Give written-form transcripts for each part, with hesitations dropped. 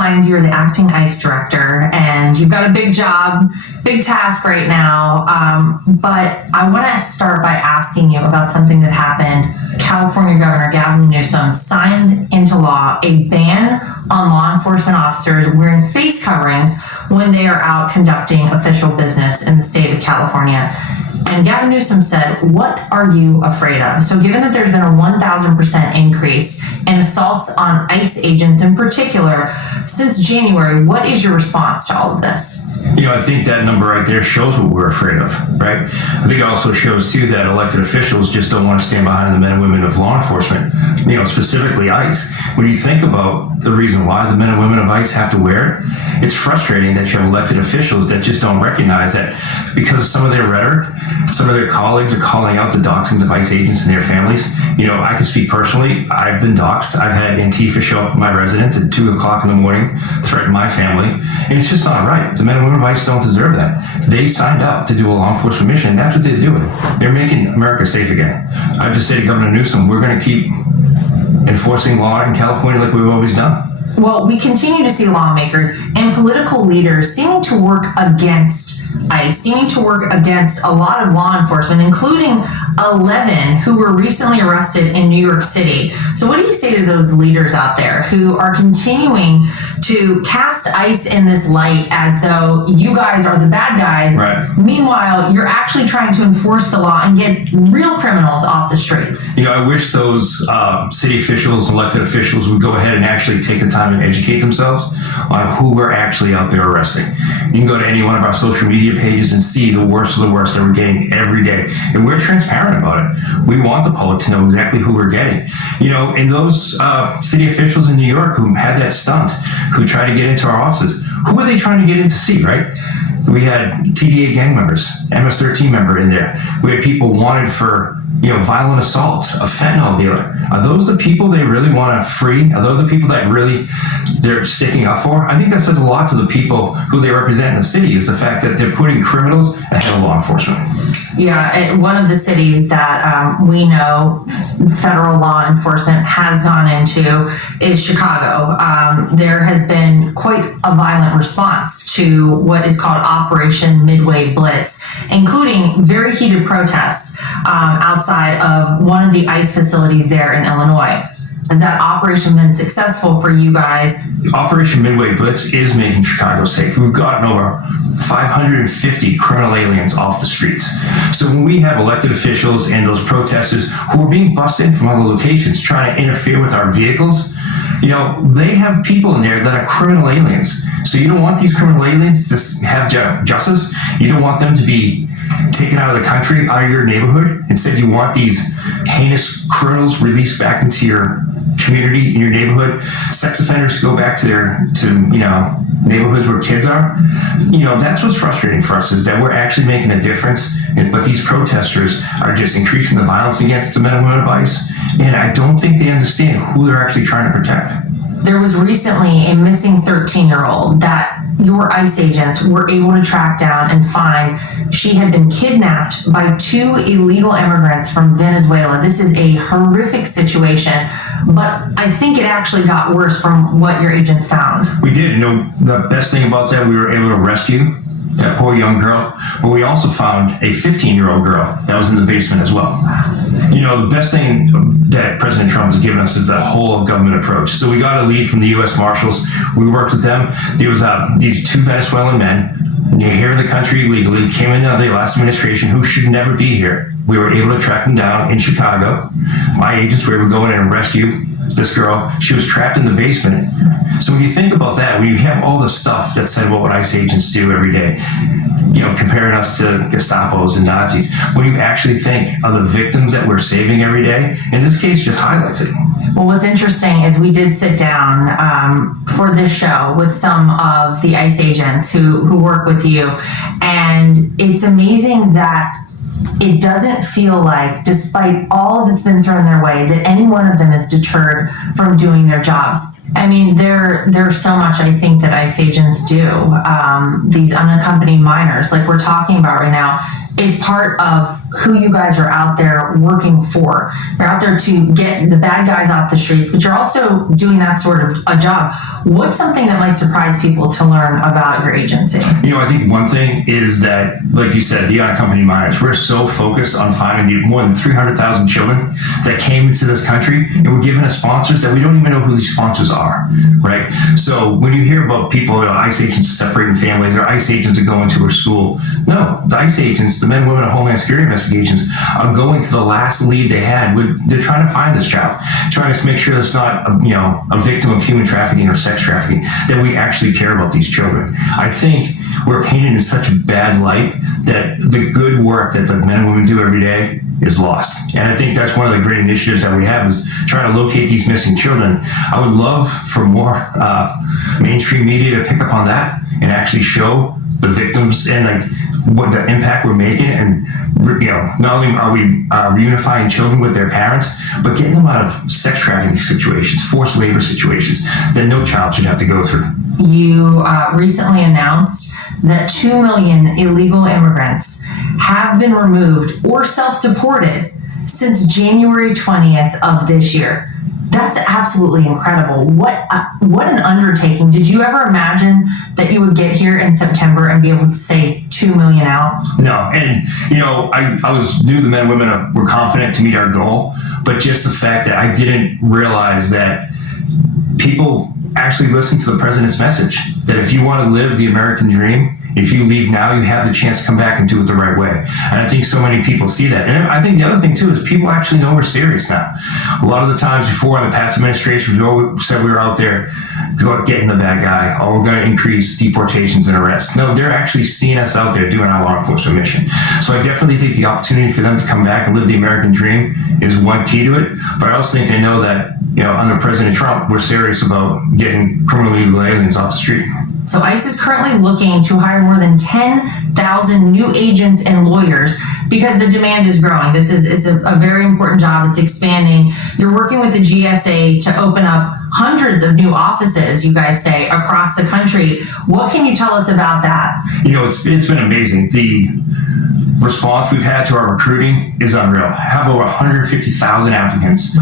Lyons, you're the acting ICE director, and you've got a big job, big task right now. But I want to start by asking you about something that happened. California Governor Gavin Newsom signed into law a ban on law enforcement officers wearing face coverings when they are out conducting official business in the state of California. And Gavin Newsom said, "What are you afraid of?" So given that there's been a 1,000% increase in assaults on ICE agents in particular since January, what is your response to all of this? I think that number right there shows what we're afraid of, right? I think it also shows, too, that elected officials just don't want to stand behind the men and women of law enforcement, specifically ICE. When you think about the reason why the men and women of ICE have to wear it, it's frustrating that you have elected officials that just don't recognize that because of some of their rhetoric, some of their colleagues are calling out the doxings of ICE agents and their families. I can speak personally. I've been doxxed. I've had Antifa show up at my residence at 2 o'clock in the morning, threaten my family, and it's just not right. The men and women of ICE don't deserve that. They signed up to do a law enforcement mission. That's what they're doing. They're making America safe again. I just say to Governor Newsom, we're going to keep enforcing law in California like we've always done. Well, we continue to see lawmakers and political leaders seeming to work against ICE, seeming to work against a lot of law enforcement, including 11 who were recently arrested in New York City. So what do you say to those leaders out there who are continuing to cast ICE in this light as though you guys are the bad guys? Right. Meanwhile, you're actually trying to enforce the law and get real criminals off the streets. I wish those city officials, elected officials would go ahead and actually take the time and educate themselves on who we're actually out there arresting. You can go to any one of our social media pages and see the worst of the worst that we're getting every day. And we're transparent about it. We want the public to know exactly who we're getting. And those city officials in New York who had that stunt, who tried to get into our offices, who were they trying to get in to see, right? We had TDA gang members, MS-13 member in there. We had people wanted for violent assault, a fentanyl dealer. Are those the people they really want to free? Are those the people that really they're sticking up for? I think that says a lot to the people who they represent in the city, is the fact that they're putting criminals ahead of law enforcement. Yeah, one of the cities that we know federal law enforcement has gone into is Chicago. There has been quite a violent response to what is called Operation Midway Blitz, including very heated protests outside of one of the ICE facilities there in Illinois. Has that operation been successful for you guys? Operation Midway Blitz is making Chicago safe. We've gotten over 550 criminal aliens off the streets. So when we have elected officials and those protesters who are being bussed in from other locations trying to interfere with our vehicles, they have people in there that are criminal aliens. So you don't want these criminal aliens to have justice. You don't want them to be taken out of the country, out of your neighborhood. Instead, you want these heinous criminals released back into your community, in your neighborhood. Sex offenders to go back to neighborhoods where kids are. That's what's frustrating for us, is that we're actually making a difference. But these protesters are just increasing the violence against the men and women of ICE. And I don't think they understand who they're actually trying to protect. There was recently a missing 13-year-old that your ICE agents were able to track down and find. She had been kidnapped by 2 illegal immigrants from Venezuela. This is a horrific situation, but I think it actually got worse from what your agents found. We did. The best thing about that, we were able to rescue that poor young girl, but we also found a 15-year-old girl that was in the basement as well. The best thing that President Trump has given us is that whole of government approach. So we got a lead from the U.S. Marshals. We worked with them. There was these 2 Venezuelan men here in the country illegally, came in under the last administration, who should never be here. We were able to track them down in Chicago. My agents were able to go in and rescue this girl. She was trapped in the basement. So when you think about that, when you have all the stuff that's said about what ICE agents do every day, comparing us to Gestapos and Nazis, when you actually think of the victims that we're saving every day, in this case, just highlights it. Well, what's interesting is we did sit down for this show with some of the ICE agents who work with you, and it's amazing that it doesn't feel like, despite all that's been thrown their way, that any one of them is deterred from doing their jobs. I mean, there's so much I think that ICE agents do. These unaccompanied minors, like we're talking about right now, is part of who you guys are out there working for. You're out there to get the bad guys off the streets, but you're also doing that sort of a job. What's something that might surprise people to learn about your agency? I think one thing is that, like you said, the unaccompanied minors, we're so focused on finding the more than 300,000 children that came into this country and were given as sponsors that we don't even know who these sponsors are, right? So when you hear about people, ICE agents are separating families or ICE agents are going to a school, no, the ICE agents, the men and women of Homeland Security investigations, are going to the last lead they had. They're trying to find this child, trying to make sure it's not a victim of human trafficking or sex trafficking, that we actually care about these children. I think we're painted in such a bad light that the good work that the men and women do every day is lost. And I think that's one of the great initiatives that we have, is trying to locate these missing children. I would love for more mainstream media to pick up on that and actually show the victims and what the impact we're making. And not only are we reunifying children with their parents, but getting them out of sex trafficking situations, forced labor situations that no child should have to go through. You recently announced that 2 million illegal immigrants have been removed or self-deported since January 20th of this year. That's absolutely incredible. What an undertaking. Did you ever imagine that you would get here in September and be able to say 2 million out? No, and I knew the men and women were confident to meet our goal, but just the fact that I didn't realize that people actually listen to the president's message, that if you want to live the American dream, if you leave now, you have the chance to come back and do it the right way. And I think so many people see that. And I think the other thing too is people actually know we're serious now. A lot of the times before, in the past administration, we always said we were out there getting the bad guy, or we're going to increase deportations and arrests. No, they're actually seeing us out there doing our law enforcement mission. So I definitely think the opportunity for them to come back and live the American dream is one key to it. But I also think they know that, under President Trump, we're serious about getting criminally illegal aliens off the street. So ICE is currently looking to hire more than 10,000 new agents and lawyers because the demand is growing. This is a very important job. It's expanding. You're working with the GSA to open up hundreds of new offices, you guys say, across the country. What can you tell us about that? It's been amazing. The response we've had to our recruiting is unreal. I have over 150,000 applicants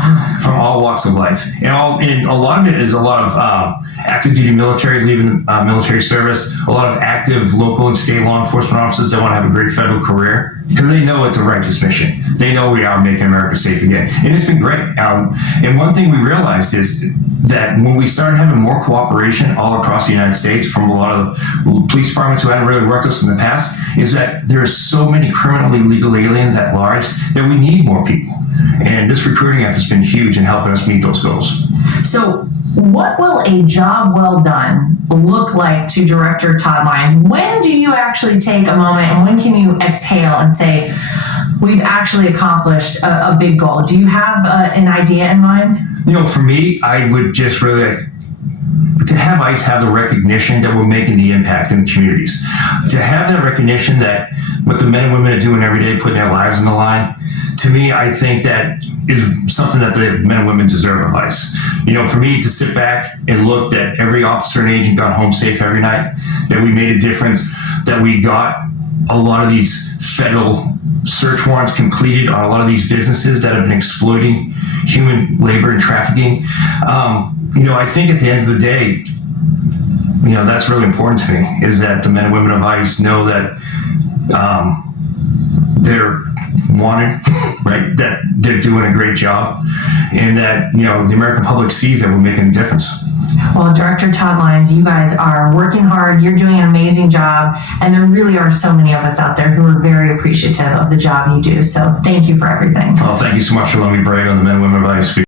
from all walks of life. And a lot of it is a lot of active duty military leaving military service, a lot of active local and state law enforcement officers that want to have a great federal career because they know it's a righteous mission. They know we are making America safe again. And it's been great. And one thing we realized is that when we started having more cooperation all across the United States from a lot of police departments who hadn't really worked with us in the past, is that there are so many criminally legal aliens at large that we need more people. And this recruiting effort has been huge in helping us meet those goals. So what will a job well done look like to Director Todd Lyons? When do you actually take a moment, and when can you exhale and say, we've actually accomplished a big goal? Do you have an idea in mind? For me, I would just really to have ICE have the recognition that we're making the impact in the communities, to have that recognition that what the men and women are doing every day, putting their lives on the line. To me, I think that is something that the men and women deserve of ICE. For me to sit back and look that every officer and agent got home safe every night, that we made a difference, that we got a lot of these federal search warrants completed on a lot of these businesses that have been exploiting human labor and trafficking. I think at the end of the day, that's really important to me, is that the men and women of ICE know that they're wanted, right? That they're doing a great job, and that the American public sees that we're making a difference. Well, Director Todd Lyons, you guys are working hard. You're doing an amazing job, and there really are so many of us out there who are very appreciative of the job you do. So thank you for everything. Well, thank you so much for letting me brag on the men and women of ICE.